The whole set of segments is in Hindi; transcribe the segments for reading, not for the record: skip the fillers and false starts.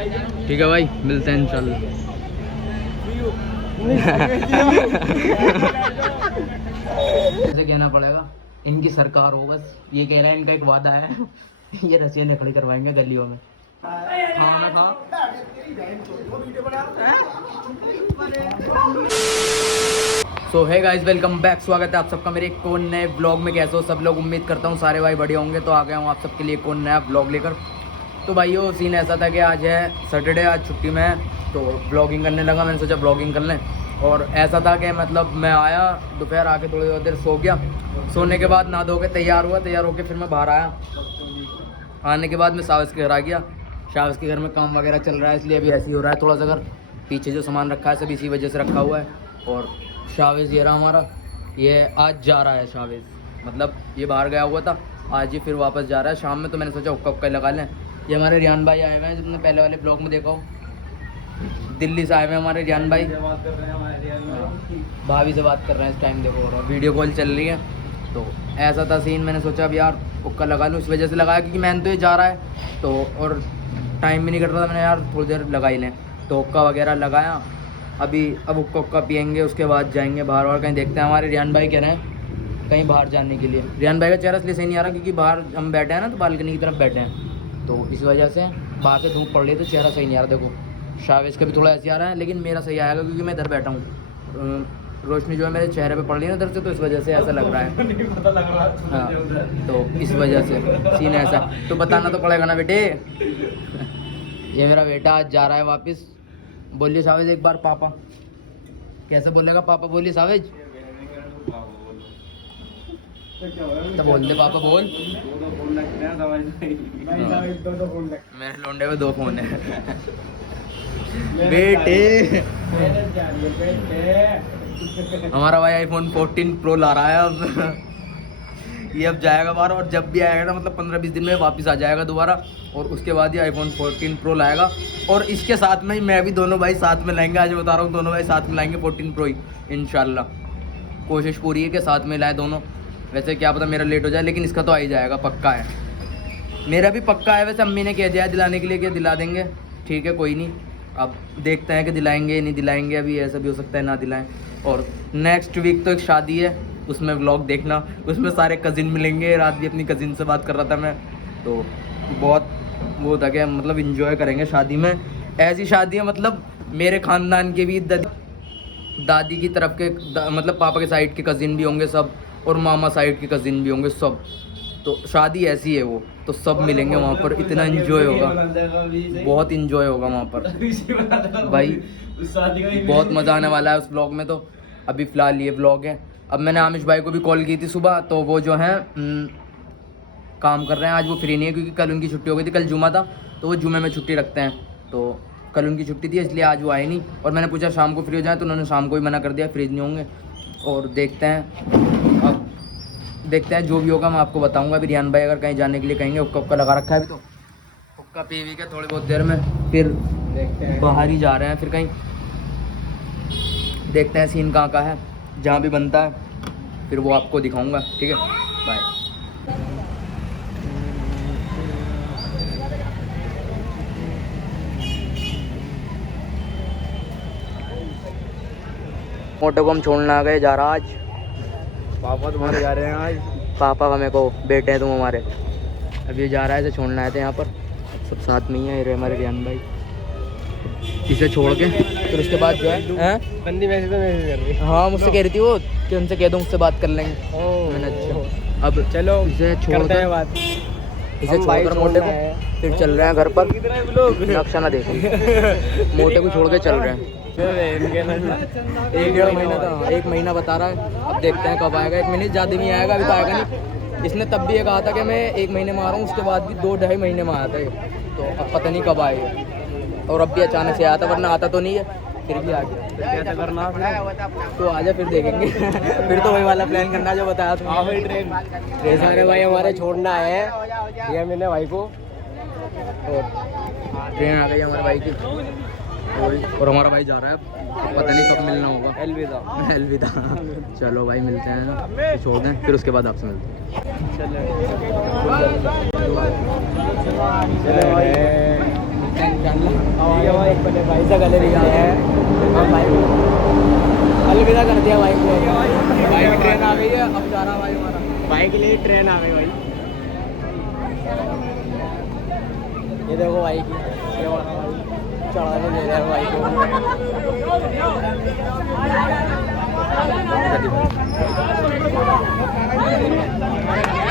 ठीक है भाई, मिलते हैं इंशाल्लाह। ऐसे कहना पड़ेगा, इनकी सरकार हो बस, ये कह रहा है, इनका एक वादा है। ये रस्सियाँ नकली करवाएंगे गलियों में। सो है गाइस, वेलकम बैक, स्वागत है आप सबका मेरे एक और नए ब्लॉग में। कैसे हो सब लोग? उम्मीद करता हूँ सारे भाई बढ़िया होंगे। तो आ गया हूँ आप सबके लिए एक और नया ब्लॉग लेकर। तो भाइयों, सीन ऐसा था कि आज है सैटरडे, आज छुट्टी में है, तो ब्लॉगिंग करने लगा। मैंने सोचा ब्लॉगिंग कर लें। और ऐसा था कि मतलब मैं आया दोपहर, आके थोड़ी देर सो गया। सोने के बाद नहा धो के तैयार हुआ, तैयार होकर फिर मैं बाहर आया। आने के बाद मैं सावज के घर आ गया। सावज के घर में काम वगैरह चल रहा है, इसलिए अभी ऐसे ही हो रहा है थोड़ा सा। घर पीछे जो सामान रखा है सब इसी वजह से रखा हुआ है। और शावेज ये रहा हमारा, ये आज जा रहा है शावेज, मतलब ये बाहर गया हुआ था, आज ये फिर वापस जा रहा है शाम में। तो मैंने सोचा हुक्का लगा लें। ये हमारे रियान भाई आए हुए हैं, जिसने पहले वाले ब्लॉग में देखा हो, दिल्ली से आए हुए हैं हमारे रियान भाई। भाभी से बात कर रहे हैं इस टाइम, देखो वीडियो कॉल चल रही है। तो ऐसा था सीन, मैंने सोचा अब यार हुक्का लगा लूँ, इस वजह से लगाया क्योंकि मैंने तो ये जा रहा है तो, और टाइम भी नहीं कट रहा था। मैंने यार थोड़ी देर लगा ही लें, तो हुक्का वगैरह लगाया। अभी अब हुक्का पियेंगे, उसके बाद जाएंगे बाहर और कहीं देखते हैं। हमारे रियान भाई कह रहे हैं कहीं बाहर जाने के लिए। रियान भाई का चेहरा इसलिए सही नहीं आ रहा क्योंकि बाहर हम बैठे हैं ना, तो बालकनी की तरफ बैठे हैं, तो इस वजह से बाहर से धूप पड़ रही है, तो चेहरा सही नहीं आ रहा। देखो शावेज का भी थोड़ा ऐसे आ रहा है, लेकिन मेरा सही आएगा क्योंकि मैं इधर बैठा हूँ। रोशनी जो है मेरे चेहरे पे पड़ रही है ना इधर से, तो इस वजह से ऐसा लग रहा है। हाँ, तो इस वजह से सीन ऐसा। तो बताना तो पड़ेगा ना बेटे। ये मेरा बेटा आज जा रहा है वापस। बोलिए सावेज एक बार पापा। कैसे बोलेगा पापा? बोलिए सावेज। तो बोल दे पापा, बोल। मेरे लोंडे में 2 फोन है। बेटे हमारा भाई आईफोन 14 प्रो ला रहा है अब। ये अब जाएगा बाहर, और जब भी आएगा ना, मतलब 15-20 दिन में वापस आ जाएगा दोबारा। और उसके बाद ये आईफोन 14 प्रो लाएगा, और इसके साथ में ही मैं भी, दोनों भाई साथ में लाएंगे। आज बता रहा हूँ, दोनों भाई साथ में लाएंगे 14 प्रो ही इंशाल्लाह। कोशिश पूरी है कि साथ में लाए दोनों। वैसे क्या पता मेरा लेट हो जाए, लेकिन इसका तो आ ही जाएगा, पक्का है। मेरा भी पक्का है। वैसे अम्मी ने कह दिया दिलाने के लिए कि दिला देंगे, ठीक है कोई नहीं। अब देखते हैं कि दिलाएंगे नहीं दिलाएंगे, अभी ऐसा भी हो सकता है ना दिलाएं। और नेक्स्ट वीक तो एक शादी है, उसमें व्लॉग देखना, उसमें सारे कज़िन मिलेंगे। रात भी अपनी कज़िन से बात कर रहा था मैं, तो बहुत वो था कि मतलब इन्जॉय करेंगे शादी में। ऐसी शादी है मतलब मेरे ख़ानदान के भी दादी की तरफ के मतलब पापा के साइड के कज़िन भी होंगे सब, और मामा साइड के कज़िन भी होंगे सब। तो शादी ऐसी है वो, तो सब मिलेंगे वहाँ पर। इतना एंजॉय होगा, बहुत एंजॉय होगा वहाँ पर भाई, बहुत मज़ा आने वाला है उस ब्लॉग में। तो अभी फ़िलहाल ये ब्लॉग है। अब मैंने आमिश भाई को भी कॉल की थी सुबह, तो वो जो है काम कर रहे हैं। आज वो फ्री नहीं है क्योंकि कल उनकी छुट्टी हो गई थी, कल जुमा था, तो वो जुमे में छुट्टी रखते हैं। तो कल उनकी छुट्टी थी, इसलिए आज वो आए नहीं। और मैंने पूछा शाम को फ्री हो जाए, तो उन्होंने शाम को ही मना कर दिया, फ्री नहीं होंगे। और देखते हैं, अब देखते हैं जो भी होगा मैं आपको बताऊंगा। अभी रियान भाई अगर कहीं जाने के लिए कहेंगे, हुक्का लगा रखा है अभी, तो हुक्का पी भी के थोड़ी बहुत देर में फिर देखते हैं, बाहर ही जा रहे हैं फिर कहीं। देखते हैं सीन कहाँ का है, जहाँ भी बनता है फिर वो आपको दिखाऊंगा, ठीक है। बाय। मोटो को हम छोड़ने आ गए, जा रहा आज। पापा तुम्हारे जा रहे हैं आज? पापा हमें को बेटे हैं तुम हमारे। अभी जा रहा है, इसे छोड़ना आए थे यहाँ पर, सब साथ में ही है। हमारे रियान भाई, इसे छोड़ के फिर उसके बाद जो है बंदी मैसेज कर रही है। हाँ, मुझसे कह रही थी वो कि उनसे कह दो मुझसे बात कर लेंगे। मैंने अच्छा, अब चलो इसे छोड़ कर बात, इसे छोड़कर मोटे को फिर चल रहे हैं घर पर। नक्शा ना देखो, मोटे को छोड़ के चल रहे हैं। 1-1.5 महीना था, 1 महीना बता रहा है। अब देखते हैं कब आएगा। 1 महीने ज़्यादा नहीं आएगा, अभी तो आएगा नहीं। इसने तब भी ये कहा था कि मैं 1 महीने में आ रहा हूँ, उसके बाद भी 2-2.5 महीने में आया था ये। तो अब पता नहीं कब आएगा, और अब भी अचानक से आया था, वरना आता तो नहीं है, फिर भी आ गया। क्या करना तो आजा, फिर देखेंगे। फिर तो वही वाला प्लान करना जो बताया था। ट्रेन सारे भाई हमारे छोड़ना है, ये मैंने भाई को। और ट्रेन आ गई हमारे भाई की, और हमारा भाई जा रहा है, पता नहीं कब मिलना होगा। अलविदा अलविदा। चलो भाई मिलते हैं, छोड़ दें, फिर उसके बाद आपसे मिलते हैं। मिलते हैं इंशाल्लाह। ठीक है भाई, पहले भाई से गैलरी आए हैं हम भाई अलविदा कर दिया भाई को। भाई की ट्रेन आ गई है, अब जा रहा भाई हमारा। भाई के लिए ट्रेन आ गई भाई। ये देखो भाई की चढ़ा के दे रहे हैं भाई को।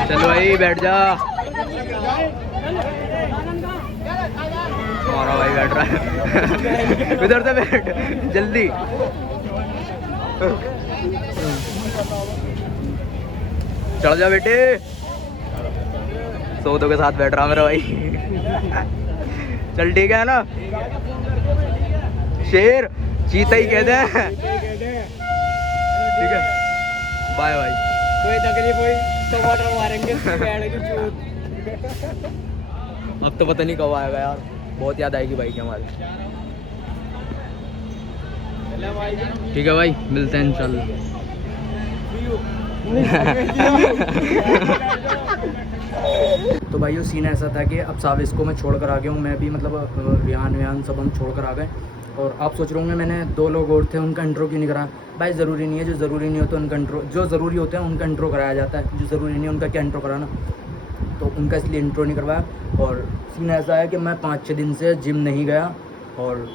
चलो भाई बैठ जा। हमारा भाई बैठ रहा है। इधर से बैठ जल्दी। चढ़ जा बेटे। सौदों के साथ बैठ रहा मेरा भाई। चल ठीक है ना शेर, चीता ही कहते हैं। ठीक है बाय बाय। कोई तकलीफ हुई टमाटर मारेंगे अब तो पता नहीं कब आएगा यार, बहुत याद आएगी भाई की हमारी। ठीक है भाई मिलते हैं इंशाल्लाह। तो भाइयों सीन ऐसा था कि अब साविस को मैं छोड़ कर आ गया हूँ। मैं भी मतलब रियान सब हम छोड़ कर आ गए। और आप सोच रहे होंगे मैंने 2 लोग और थे उनका इंट्रो क्यों नहीं करा। भाई ज़रूरी नहीं है, जो ज़रूरी नहीं होता उनका इंट्रो, जो ज़रूरी होते हैं उनका इंट्रो कराया जाता है, जो ज़रूरी नहीं है उनका क्या इंट्रो कराना। तो उनका इसलिए इंट्रो नहीं करवाया। और सीन ऐसा है कि मैं 5-6 दिन से जिम नहीं गया और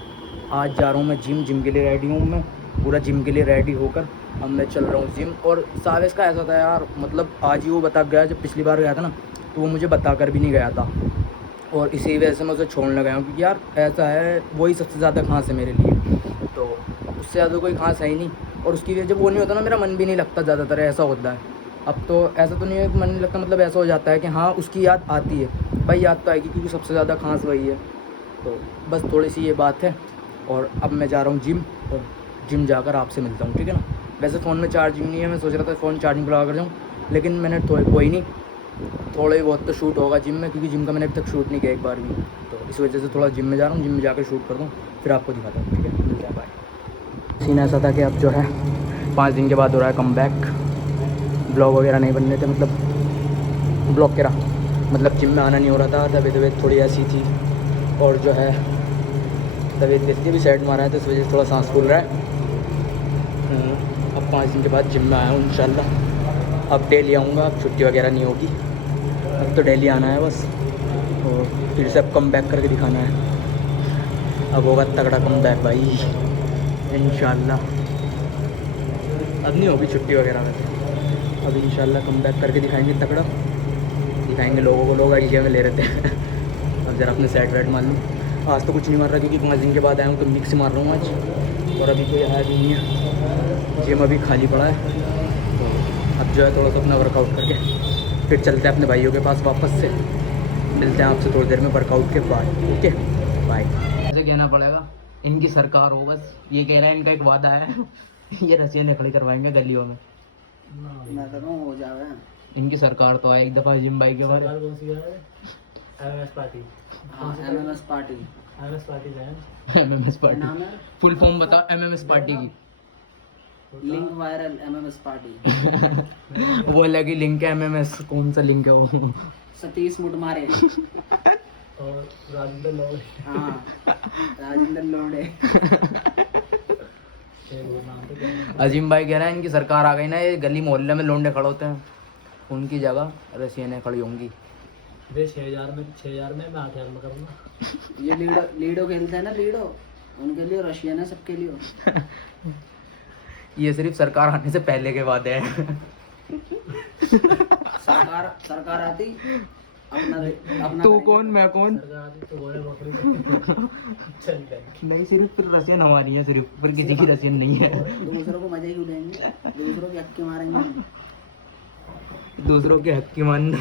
आज जा रहा हूँ मैं जिम के लिए रेडी हूँ। मैं पूरा जिम के लिए रेडी होकर अब मैं चल रहा हूँ जिम। और साविस का ऐसा था यार, मतलब आज ही वो बता गया, जब पिछली बार गया था ना तो वो मुझे बता कर भी नहीं गया था। और इसी वजह से मैं उसे छोड़ने लगा हूँ क्योंकि यार ऐसा है, वही सबसे ज़्यादा खास है मेरे लिए। तो उससे ज़्यादा कोई खास है ही नहीं। और उसकी वजह जब वो नहीं होता ना मेरा मन भी नहीं लगता, ज़्यादातर ऐसा होता है। अब तो ऐसा तो नहीं है कि मन नहीं लगता, मतलब ऐसा हो जाता है कि हाँ उसकी याद आती है। भाई याद तो आएगी क्योंकि सबसे ज़्यादा खास वही है। तो बस थोड़ी सी ये बात है। और अब मैं जा रहा हूँ जिम, और जिम जाकर आपसे मिलता हूँ, ठीक है ना। वैसे फ़ोन में चार्जिंग नहीं है, मैं सोच रहा था फ़ोन चार्जिंग पर लगा कर जाऊँ, लेकिन मैंने कोई नहीं, थोड़ा ही बहुत तो शूट होगा जिम में, क्योंकि जिम का मैंने अभी तक शूट नहीं किया एक बार भी। तो इस वजह से थोड़ा जिम में जा रहा हूँ, जिम में जाकर शूट कर दूँ, फिर आपको दिखाता हूँ, ठीक है। मिलता है, बाय। सीन ऐसा था कि अब जो है 5 दिन के बाद हो रहा है कम बैक। ब्लॉग वगैरह नहीं बन रहे थे, मतलब ब्लॉग के रहा, मतलब जिम में आना नहीं हो रहा था। तबीयत थोड़ी ऐसी थी, और जो है तबीयत इसलिए भी साइड मारा है, तो इस वजह से थोड़ा सांस फूल रहा है। अब 5 दिन के बाद जिम में आया हूँ इंशाल्लाह। अब डेली आऊँगा, अब छुट्टी वगैरह नहीं होगी, अब तो डेली आना है बस। और फिर से अब कम बैक करके दिखाना है। अब होगा तगड़ा कम बैक भाई इंशाल्लाह। अब नहीं होगी छुट्टी वगैरह में, अब इंशाल्लाह कम बैक करके दिखाएंगे, तगड़ा दिखाएंगे लोगों को। लोग आइडिया में ले रहे थे। अब ज़रा अपने सेट वेट मान लूँ। आज तो कुछ नहीं मार रहा क्योंकि 5 दिन के बाद आया हूँ, तो मिक्स मार रहा हूँ आज। और अभी कोई आया भी नहीं है, जिम अभी खाली पड़ा है। तो अब जो है थोड़ा सा अपना वर्कआउट करके फिर चलते हैं अपने भाइयों के पास वापस से। मिलते हैं आपसे थोड़ी देर में वर्कआउट के बाद, ओके बाय। ऐसे कहना पड़ेगा, इनकी सरकार हो बस, ये कह रहा है, इनका एक वादा है। ये रसिया ने खड़ी करवाएंगे गलियों में। मैं तो कहूँ हो जावे। इनकी सरकार तो आए एक दफ़ा जिम भाई के बाद। MMS party. हाँ एमएमएस पार्टी। एमएमएस पार्टी नाम है। फुल फॉर्म बताओ एमएमएस पार्टी की। Link viral MMS party. वो अलग ही लिंक है, एमएमएस कौन सा लिंक है वो? सतीश मुटमारे और राजेंद्र लोड़े। हाँ राजेंद्र लोड़े। अजीम भाई कह रहे हैं इनकी सरकार आ गई ना, ये गली मोहल्ले में लोंडे खड़े होते हैं, उनकी जगह रसियनें खड़ी होंगी। 6,000 में मैं 8,000 में करूँगा। ये लीडो खेलते हैं ना, लीडो उनके लिए रशियन है, सबके लिए। ये सिर्फ सरकार आने से पहले के बाद है। सरकार आती अपना तू कौन मैं कौन? नहीं सिर्फ फिर रसियन हमारी है, सिर्फ फिर किसी की रसियन नहीं है। दूसरों को मजा क्यों देंगे, दूसरों के हक के मारेंगे। दूसरों के हक की मानना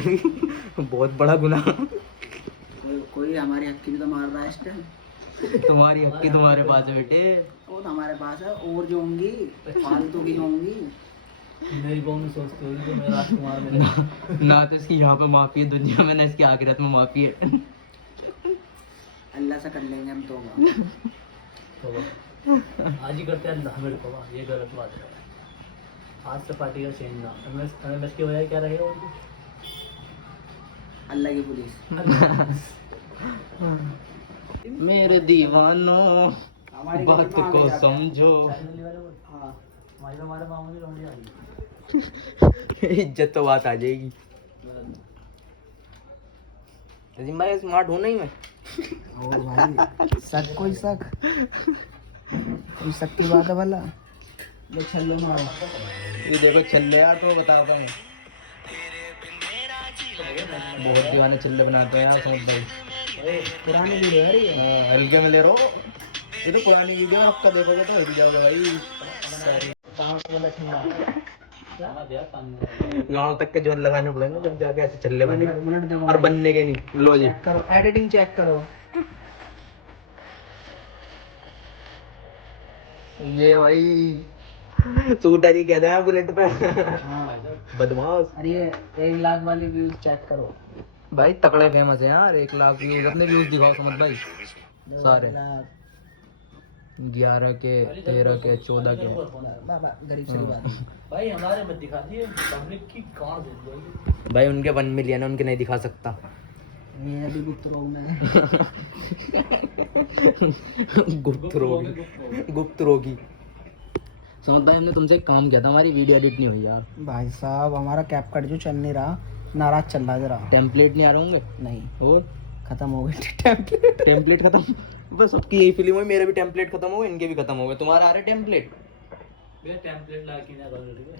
बहुत बड़ा गुनाह। कोई हमारी हक की भी तो मार रहा है इस टाइम। तुम्हारी हक की तुम्हारे पास है बेटे, वो तो हमारे पास है। और जो होंगी फालतू की होंगी, मेरी बहू ने सोचती होगी कि मैं राजकुमार में ना तो इसकी यहाँ पे माफी है दुनिया में, ना इसकी आखिरत में माफी है। अल्लाह से कर लेंगे हम तो। आज ही करते हैं अल्लाह मेरे को, ये गलत बात है। आज से पार्टी का चेंज ना, एमएमएस की वजह क्या रहेगा उनकी? अल्लाह की पुलिस। मेरे दीवानों बात को समझो। हमारे मामू की लौंडी आ गई। इज्जत तो बात आ जाएगी। अजीम भाई स्मार्ट हूँ नहीं मैं? और भाई शक कोई शक की बात है भला। ये छल्ले मारो। ये देखो छल्ले यार, तो बताता हूँ बहुत दीवाने छल्ले बनाते हैं यार समझ भाई। पुरानी वीडियो है ये। हाँ, हल्के में ले रहा हो। ये तो पुरानी वीडियो है, आपका देखोगे तो हिल जाओगे भाई। गाँव तक के जोर लगाने पड़ेंगे जब जाके ऐसे छल्ले बने और बनने के नहीं। लो जी करो एडिटिंग चेक करो। ये भाई सूटर ही कहते हैं बुलेट पे। बदमाश। अरे ये 1 लाख वाली व्यूज चेक करो भाई तकड़े फेमस है यार। 1 लाख व्यूज, अपने व्यूज दिखाओ समझ भाई सारे। 11 के 13 के 14 के। गरीब से बात भाई हमारे मत दिखा दिए पब्लिक की कौन देख जाएगी भाई उनके 1 मिलियन है, उनके नहीं दिखा सकता। मैं अभी गुप्त रोग में गुप्त रोगी। समझ भाई हमने तुमसे एक काम किया था, हमारी वीडियो एडिट नहीं हुई यार। भाई साहब हमारा कैप कट जो चल नहीं रहा, नाराज चल रहा जरा। टेम्पलेट नहीं आ रहे होंगे? नहीं और खत्म हो गए टेम्पलेट। टेम्पलेट खत्म? बस सबकी यही फिल्म है, मेरे भी टेम्पलेट खत्म हो गए, इनके भी खत्म हो गए। तुम्हारा आ रहे टेम्पलेट? टेम्पलेट ला के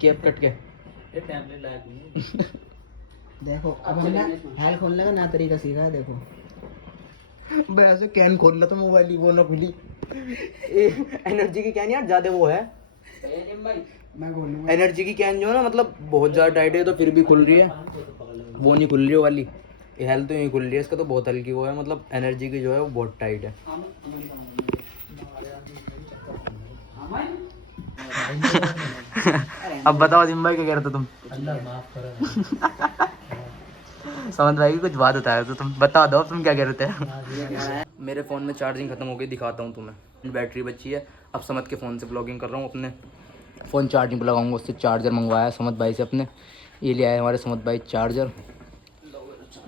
कैप कट के ये टेम्पलेट ला के देखो अब हमने हेल खोलने का नया तरीका सीखा है। देखो मैं ऐसे कैन खोल रहा था मोबाइल ही, वो ना खुली। एनर्जी की कैन यार ज्यादा वो है। मैं खोलूंगा एनर्जी की कैन जो है ना, मतलब बहुत ज्यादा टाइट है तो फिर भी खुल रही है। वो नहीं खुल रही है वाली, ये हेल्थ तो यही खुल रही है। इसका तो बहुत हल्की वो है, मतलब एनर्जी की जो है वो बहुत टाइट है। अब बताओ अजीम भाई क्या कह रहे थे तुम? अल्लाह माफ करो। समझ भाई कुछ बात बताया तो तुम बता दो तुम क्या कह रहे थे। मेरे फ़ोन में चार्जिंग खत्म हो गई, दिखाता हूँ तुम्हें। बैटरी बची है। अब समझ के फ़ोन से ब्लॉगिंग कर रहा हूँ, अपने फ़ोन चार्जिंग पर लगाऊंगा। उससे चार्जर मंगवाया समझ भाई से अपने। ये ले आए हमारे समझ भाई चार्जर।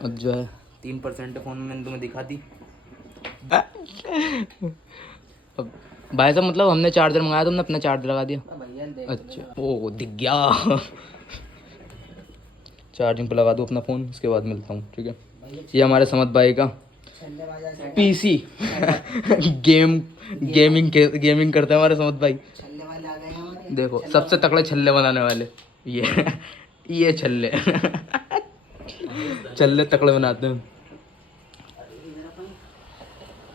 अब जो है 3% है फ़ोन में, मैंने तुम्हें दिखा दी। अब भाई साहब मतलब हमने चार्जर मंगाया, तुमने अपना चार्जर लगा दिया। अच्छा ओ दिख गया। चार्जिंग पे लगा दो अपना फ़ोन, उसके बाद मिलता हूँ ठीक है। ये हमारे समझ भाई का पीसी गेमिंग करते हैं हमारे समझ भाई। देखो सबसे तगड़े छल्ले बनाने वाले ये छल्ले छल्ले तगड़े बनाते हैं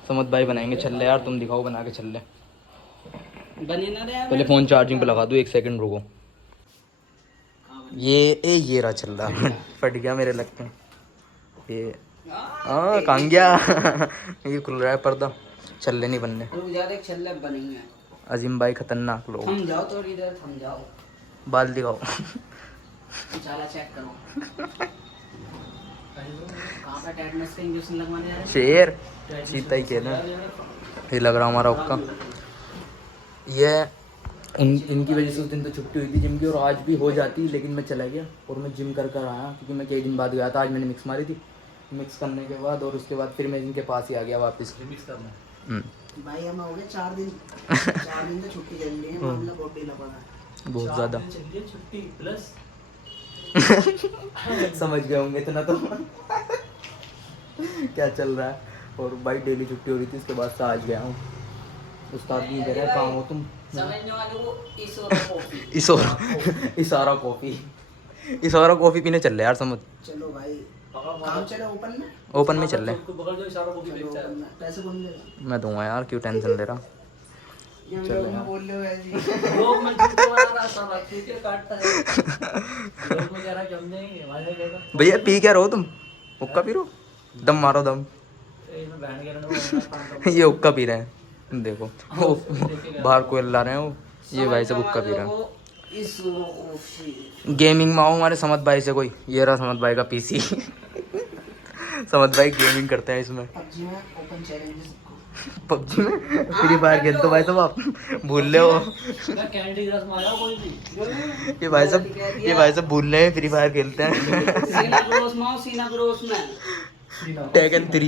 समझ भाई। बनाएंगे छल्ले यार, तुम दिखाओ बना के छल्ले। पहले फ़ोन चार्जिंग पे लगा दो, 1 सेकंड रुको। ये रहा चल रहा। फट गया मेरे लगते हैं ये। हाँ कहाँ गया। ये खुल रहा है पर्दा, छल्ले नहीं बनने। छल्ले बनेंगे। अजीम भाई खतरनाक लोग। थम जाओ तो इधर थम जाओ। बाल दिखाओ। उजाला चेक करो। कहाँ पे टेटनस का इंजेक्शन लगवाने जा रहे हैं? शेर चीता ही कहना ये लग रहा हमारा हुक्का। ये इनकी वजह से उस दिन तो छुट्टी हुई थी जिम की, और आज भी हो जाती, लेकिन मैं चला गया और मैं जिम कर आया क्योंकि मैं कई दिन बाद गया था। आज मैंने मिक्स मारी थी, मिक्स करने के बाद और उसके बाद फिर मैं इनके पास ही आ गया वापस मिक्स करना। भाई हम हो गए 4 दिन 4 दिन तो छुट्टी चल रही है। मामला बहुत ढीला पड़ा है, बहुत ज़्यादा। छुट्टी प्लस समझ गए होंगे इतना तो क्या चल रहा है। और भाई डेली छुट्टी हो रही थी, उसके बाद से आज गया हूँ। उस्ताद नहीं दे रहा है, कहाँ हो तुम? समझने वाले को इशारा कॉफ़ी पीने चल रहे यार समझ। चलो भाई काम चले ओपन में चल रहे। पैसे कौन देगा? मैं दूंगा यार, क्यों टेंशन ले रहा। चलो मैं बोल रहे हो ऐसे लोग मैं चूते वाला रास्ता बात चूते काटता है। लोग में कह रहा जम जाएंगे वाले कहता भैया पी क्या रहो तुम? हुक्का पी रहो? दम मारो दम। इसमें बैंड के रहे ये हुक्का पी रहे हैं देखो, वो बाहर कोयल ला रहे हैं वो। ये भाई से हुक्का पी रहे हैं। गेमिंग में आओ हमारे समझ भाई से कोई। ये रहा समझ भाई का पीसी। समझ भाई गेमिंग करते हैं इसमें। पबजी में ओपन चैलेंजेस पबजी में फ्री फायर खेलते हो भाई साहब आप? भूल रहे हो कैंडी क्रश मारा कोई भी। ये भाई साहब भूल रहे हैं फ्री फायर खेलते हैं। सीना क्रोस में टैगन 3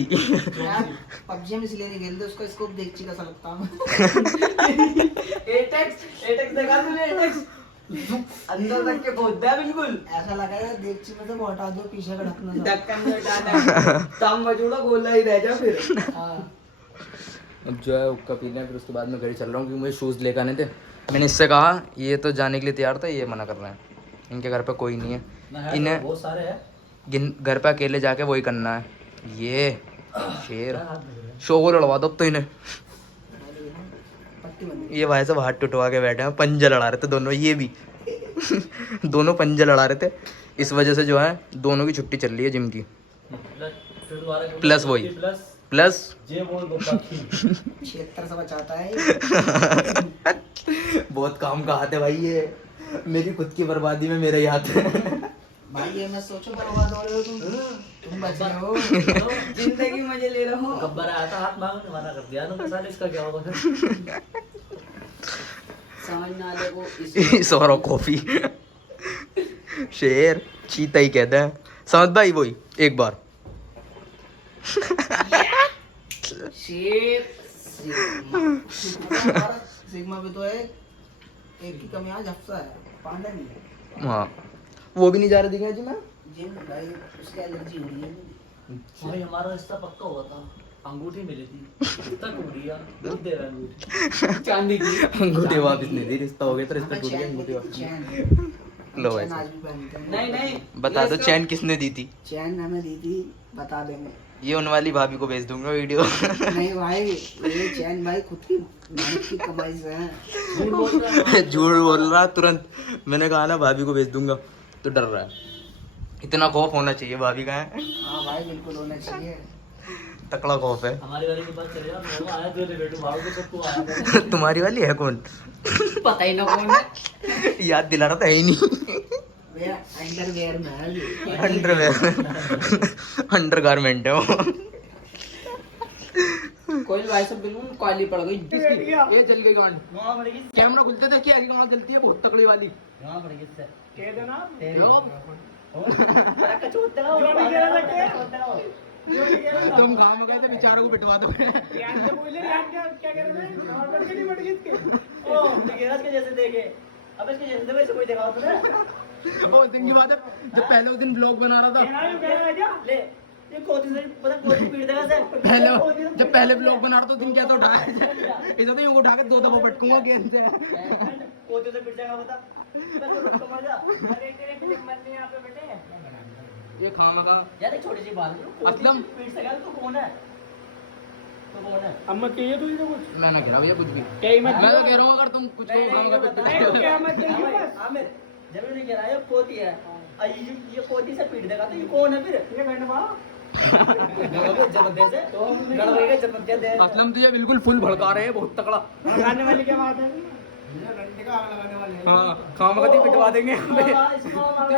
यार पबजी में इसलिए नहीं खेलते, उसका स्कोप देखची का सा लगता है। एटेक्स देखा तूने? एटेक्स अंदर तक के खोदता है बिल्कुल। ऐसा लगा है देखची में से वो हटा दो पीछे का ढक्कन सा। ढक्कन में डाला तम मजूड़ा गोला ही रह जा फिर। हाँ अब जो है हुक्का पीना है, फिर उसके बाद मैं घर चल रहा हूँ क्योंकि मुझे शूज़ लेकर आने थे। मैंने इससे कहा, ये तो जाने के लिए तैयार था, ये मना कर रहे हैं। इनके घर पे कोई नहीं है, इन्हें बहुत सारे हैं। घर पे अकेले जाके वही करना है। ये शेर शो को लड़वा दो अब तो इन्हें। पट्टी बंद। ये भाई साहब हाथ टुटवा के बैठे हैं, पंजा लड़ा रहे थे दोनों, ये भी दोनों पंजा लड़ा रहे थे। इस वजह से जो है दोनों की छुट्टी चल रही है जिम की। प्लस वही प्लस जे बोल दो पक्षी। 76 से बचाता है। बहुत काम का हाथ है भाई ये, मेरी खुद की बर्बादी में मेरा ही हाथ है। भाई ये मैं सोचो बर्बाद हो रहे हो तुम बच रहे हो। जिंदगी मजे ले रहे हो। गब्बर आया था हाथ मांगने, मना कर दिया ना। साले इसका क्या होगा? समझ ना आले को सौरव कॉफी शेर चीता ही कहते हैं। समझ भाई वही एक बार शेर सिग्मा भी तो है, एक की कमी आज हफ्ता है, पांडा नहीं है। हाँ वो भी नहीं जा रहे दिखे जी मैं। जिम भाई उसकी एलर्जी हो रही है। भाई हमारा रिश्ता पक्का हुआ था, अंगूठी मिली थी तक हो गया, दूध दे रहा अंगूठी चांदी की। अंगूठी वापस नहीं दी, रिश्ता हो गया तो रिश्ता हमें टूट गया, चैन अंगूठी मिली वापस थी, नहीं। चैन। लो चैन भाई आज भी पहनते हैं। नहीं बता दो चैन किसने दी थी। चैन हमें दी थी, बता देंगे। ये उन वाली भाभी को भेज दूंगा वीडियो। नहीं भाई ये चैन भाई खुद की मेहनत की कमाई से है। झूठ बोल रहा है। झूठ बोल रहा तुरंत। मैंने कहा ना भाभी को भेज दूंगा तो डर रहा है। इतना खौफ होना चाहिए भाभी का है। हाँ भाई बिल्कुल होना चाहिए। तकड़ा खौफ है। हमारी वाली के पास चले जाओ, वो आया जो ले बेटू भाग के सबको आया। तुम्हारी वाली है कौन? पता ही ना कौन है। याद दिला रहा था, है ही नहीं। मेरा अंडरवेयर में है ये। अंडरवेयर अंडर गारमेंट है वो। कोई भाई सब बिल्कुल काली पड़ गई। ये जल गई गाड़ी। वहां पड़ेगी, कैमरा खुलते थे क्या गाड़ी जलती है बहुत तकड़ी वाली। वहां पड़ेगी इससे कह देना बड़ा कचोट देगा जो भी कह रहा था। तुम काम गए थे बेचारों को पिटवा दो। याद से बोल रहे याद क्या कह रहे थे? और बढ़ गई इसके। ओ गिरस के जैसे देखे, अब इसके जैसे वैसे कोई देखा तूने? उस दिन की बात है जब पहले उस दिन ब्लॉग बना रहा था। ले ये कोती से पता कोती पीट देगा से जब पहले ब्लॉग बना रहा था दिन क्या तो उठाया इसे तो यूं उठा के 2 दफा पटकूंगा गेंद से। कोती से पीट देगा बता। बस रुक तो मर जा। अरे तेरे फिल्म बनने यहाँ पे बेटे। ये खामा का यार एक छोटी सी बात है, असलम। पीट सकेगा तो कौन है? तो कौन है? अम्मा चाहिए तुझे तो कुछ? मैं ना कह रहा भैया कुछ भी। क्या ही मत मैं तो कह रहा हूँ अगर तुम कुछ को खामा का नहीं क्या मत चाहिए बस। आमिर जब नहीं कह रहा है पोती है, ये पोती से पीट देगा तो ये कौन है फिर? ये बैंडवा जबरदस्त है तो गड़बड़ी का जबरदस्त है। असलम तुझे बिल्कुल फुल भड़का रहे हैं, बहुत तकड़ा। लगाने वाली क्या बात है? हाँ खामा का पिटवा देंगे तुझे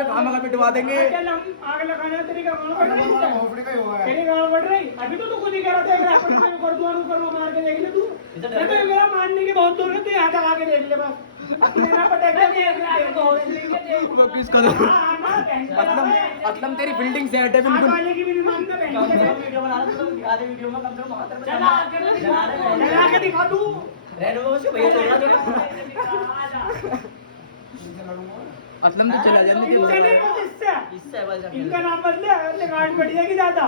खामा का पिटवा देंगे। आग लगाने तेरी गाँव बढ़ रही है। तेरी गाँव बढ़ रही। अभी तो तू खुद ही कह रहा था अगर अपन को कर दूँ मार के देख ले तू। मैं तो मेरा मानने की बहुत दूर है, तू यहाँ तक आके देख ले बस। अपने ना पटेगा वो किस कदर असलम तेरी बिल्डिंग सेट है बिल्कुल। वाले की भी नहीं मानता बहन। वीडियो बना रहा हूँ, आधे वीडियो में कम से कम चला के दिखा तू। रहने वो उसको भैया छोड़ रहा था। असलम तो चला जाने इनका नहीं बस इससे। इससे भाई जाके इनका नाम बदले अपने गांड बढ़ जाएगी ज्यादा।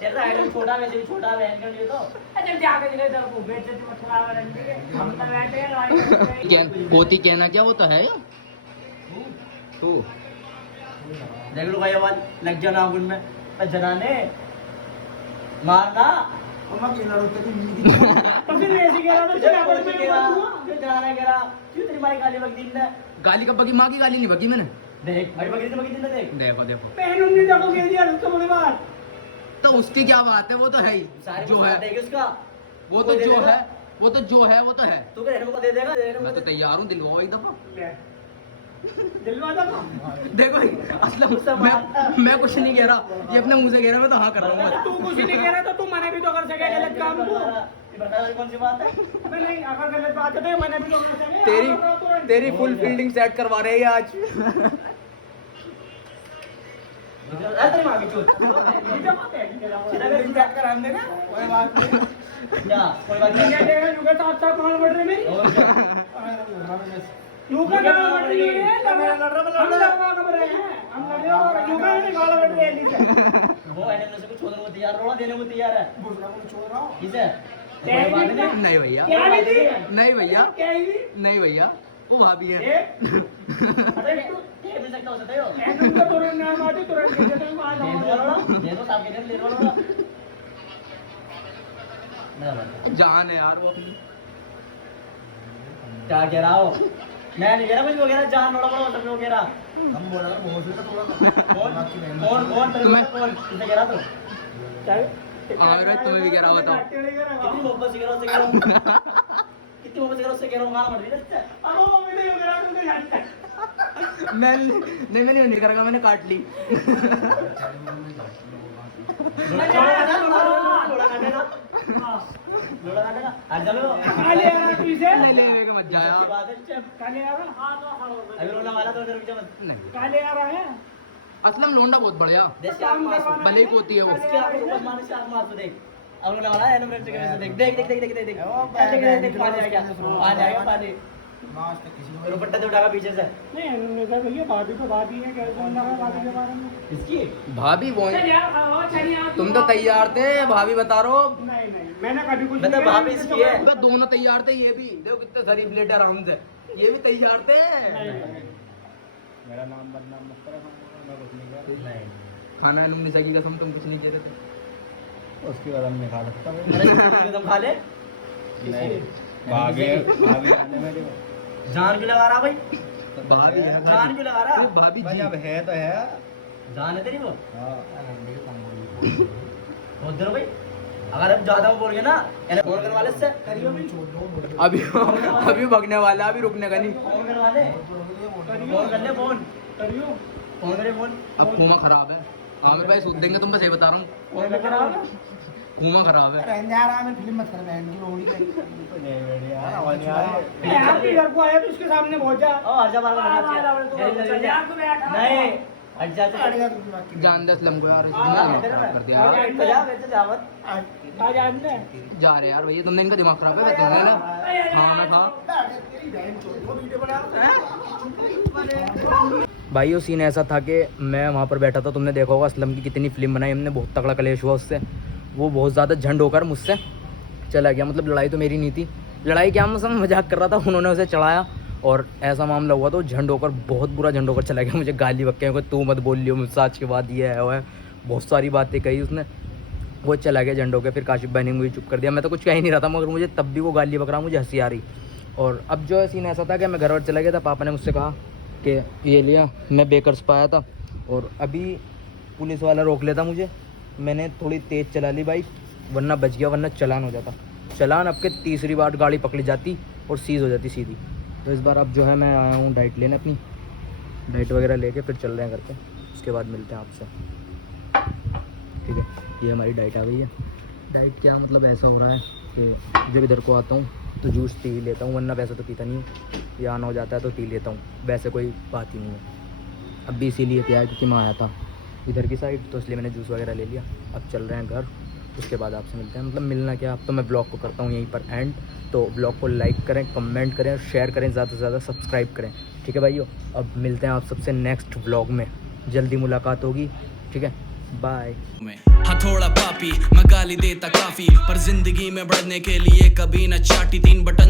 तेरा आइडल छोटा वैसे भी छोटा बहन का लिए तो अच्छा जाके दिखे तो वो बेच देते मछुआ वाले हम तो बैठे हैं गाड़ी में। क्या पोती कहना क्या वो तो है तू। देख लो भाई आवाज लग जाना आगुन में पर जनाने मारना तो फिर ऐसे कह रहा था चला पर मैं फिर जनाने कह रहा क्यों तेरी माई गाली बक दी ने गाली कब बगी? माँ की गाली नहीं बगी मैंने। देख भाई बक दी ने देख देखो देखो बहन उन्होंने देखो कह दिया उसको बड़ी बात। तो उसकी क्या बात है, वो तो है ही सारी जो है देख उसका वो तो जो है वो तो जो है वो तो है। तू रहने को दे देगा मैं तो तैयार हूँ, दिलवाओ एक दफा। दिलवा दो तो। देखो असलम मैं कुछ नहीं कह रहा, ये अपने मुंह से कह रहा है, मैं तो हाँ कर रहा हूँ। तू कुछ नहीं कह रहा तो तू मना भी तो कर सके गलत काम को। बता कौन सी बात है? मैं नहीं अगर गलत बात है तो मना भी तो कर सके। तेरी फुल फील्डिंग सेट करवा रहे हैं आज। तेरी माँ की चोट सीधा कर सीधा कर हम देना कोई बात नहीं क्या कोई बात क्या नहीं देगा युगा साथ साथ कौन बढ़ रहे मेरी और क्या युगा का बढ़ रही है हम लोग का बढ़ रहे हैं हम लड़ रहे हो युगा ने गाल बढ़ रही है नीचे वो एनिमल से कुछ छोड़ने को तैयार रोड़ा देने को तैयार है दूसरा को छोड़ रहा हूं किसे नहीं भैया क्या ली थी नहीं भैया क्या ली थी नहीं भैया वो भाभी है अरे तू ये भी सकता हो सकते हो ऐसे तो तुरंत नाम आते तुरंत कहते हैं वहां ले दो वाला दे दो साहब के ले दो वाला ना जान है यार वो अपनी क्या कह रहा हो मैं नहीं कह रहा कुछ वो कह रहा जान लोड़ा बड़ा सब वो कह रहा हम बोला था बहुत से थोड़ा कौन तुम्हें- कौन किसे कह रहा तू हाँ भाई तुम्हें भी कह रहा बताओ कितनी मोहब्बत से कह रहा उससे कह रहा हूं कितनी मोहब्बत से कह रहा उससे कह रहा हूं गाना मत दे अब वो मम्मी ने ये करा तुमने जानता है मैंने नहीं करा मैंने काट ली लोड़ा काटेगा लोड़ा काटेगा हट चलो काले आ रहा तू इसे ले मत जाया की बात है चल काले आ रहा अभी रोना वाला तो तेरे पीछे मत नहीं काले आ रहा है असलम लोंडा बहुत बढ़िया देख के आग मार भले ही कोती है वो उसके आगे ऊपर मारने से आग मार तो देख अब रोना वाला है एनिमल से देख देख देख देख देख देख देख देख पानी आ गया पानी आज तक किसी को दुपट्टा से उठागा पीछे से नहीं हमने कहा भैया भाभी तो भाभी है क्या सुन रहा भाभी के बारे में इसकी भाभी वो चल यार आओ चल यार तुम तो तैयार थे भाभी बता रहा हूँ नहीं नहीं मैंने कभी कुछ मैं तो नहीं कहा, भाभी मैंने इसकी तो है। कहा- दोनों तैयार थे ये भी देखो कितने शरीफ लेटे आराम से ये भी तैयार थे नहीं, नहीं। मेरा नाम बदनाम मत करो मैं कुछ नहीं कर नहीं खाना निशा की कसम तुम कुछ नहीं कह रहे थे उसके बाद हम नहीं खा सकता अरे तुम खा ले नहीं भागे भागे आने में देखो जान क्यों लगा रहा भाई भाभी है जान क्यों लगा रहा भाभी भाई जी अब है तो है जान है तेरी वो हाँ बहुत देर हो भाई अगर अब ज्यादा वो बोल गए ना यानी फोन करवा ले इससे करियो भी अभी अभी भगने वाला अभी रुकने का नहीं फोन करवा ले फोन कर ले फोन करियो फोन करे फोन अब कुआं खराब है आमिर भाई सूद देंगे तुम बस ये बता रहा हूँ फोन कर करा कुआं खराब है रहने जा रहा है मैं फिल्म मत कर बहन की लोड़ी नहीं बेटे यार आवाज नहीं आ रही यार के घर को आया तो उसके सामने पहुंच जा ओ हट जा बाहर चल यार तू बैठ नहीं हट जा तू अड़ेगा तुम बाकी जान दे असलम को यार हाँ, इसने तेरे दिमाग में। खराब कर दिया हाँ, यार। बैठ तो जा बैठ तो जावत आ जानते हैं जा रहे यार भैया तुमने इनका दिमाग खराब है बताऊंगा ना हाँ मैं हाँ तेरी बहन चोद वो वीडियो बना भाइयों सीन ऐसा था कि मैं वहाँ पर बैठा था तुमने देखा होगा असलम की कितनी फिल्म बनाई हमने बहुत तगड़ा कलेश हुआ उससे वो बहुत ज़्यादा झंड होकर मुझसे चला गया मतलब लड़ाई तो मेरी नहीं थी लड़ाई क्या मैं मजाक कर रहा था उन्होंने उसे चढ़ाया और ऐसा मामला हुआ तो झंड होकर बहुत बुरा झंड होकर चला गया मुझे गाली बक्के को तू मत बोल लियो मुझसे आज के बाद ये है वो है बहुत सारी बातें कही उसने वो चला गया झंड होकर फिर काशिफ भाई ने मुझे चुप कर दिया मैं तो कुछ कह ही नहीं रहा था मगर मुझे तब भी वो गाली बक रहा मुझे हंसी आ रही और अब जो है सीन ऐसा था कि मैं घर वर चला गया था पापा ने मुझसे कहा कि ये लिया मैं बेकर्स पर आया था और अभी पुलिस वाला रोक लेता मुझे मैंने थोड़ी तेज़ चला ली बाइक वरना बच गया वरना चालान हो जाता चालान अब के तीसरी बार गाड़ी पकड़ी जाती और सीज़ हो जाती सीधी तो इस बार अब जो है मैं आया हूँ डाइट लेने अपनी डाइट वगैरह लेके फिर चल रहे हैं घर पे उसके बाद मिलते हैं आपसे ठीक है ये हमारी डाइट आ गई है डाइट क्या मतलब ऐसा हो रहा है कि जब इधर को आता हूँ तो जूस पी लेता हूँ वरना वैसे तो पीता नहीं हूँ या आना हो जाता है तो पी लेता हूँ वैसे कोई बात ही नहीं है अब भी इसीलिए किया है क्योंकि मैं आया था इधर की साइड तो इसलिए मैंने जूस वगैरह ले लिया अब चल रहे हैं घर उसके बाद आपसे मिलते हैं मतलब मिलना क्या अब तो मैं ब्लॉग को करता हूँ यहीं पर एंड तो ब्लॉग को लाइक करें कमेंट करें शेयर करें ज़्यादा से ज़्यादा सब्सक्राइब करें ठीक है भाइयों अब मिलते हैं आप सबसे नेक्स्ट ब्लॉग में जल्दी मुलाकात होगी ठीक है बाय हाँ थोड़ा पापी मैं गाली देता काफी पर जिंदगी में बढ़ने के लिए कभी न चाटी 3 बटन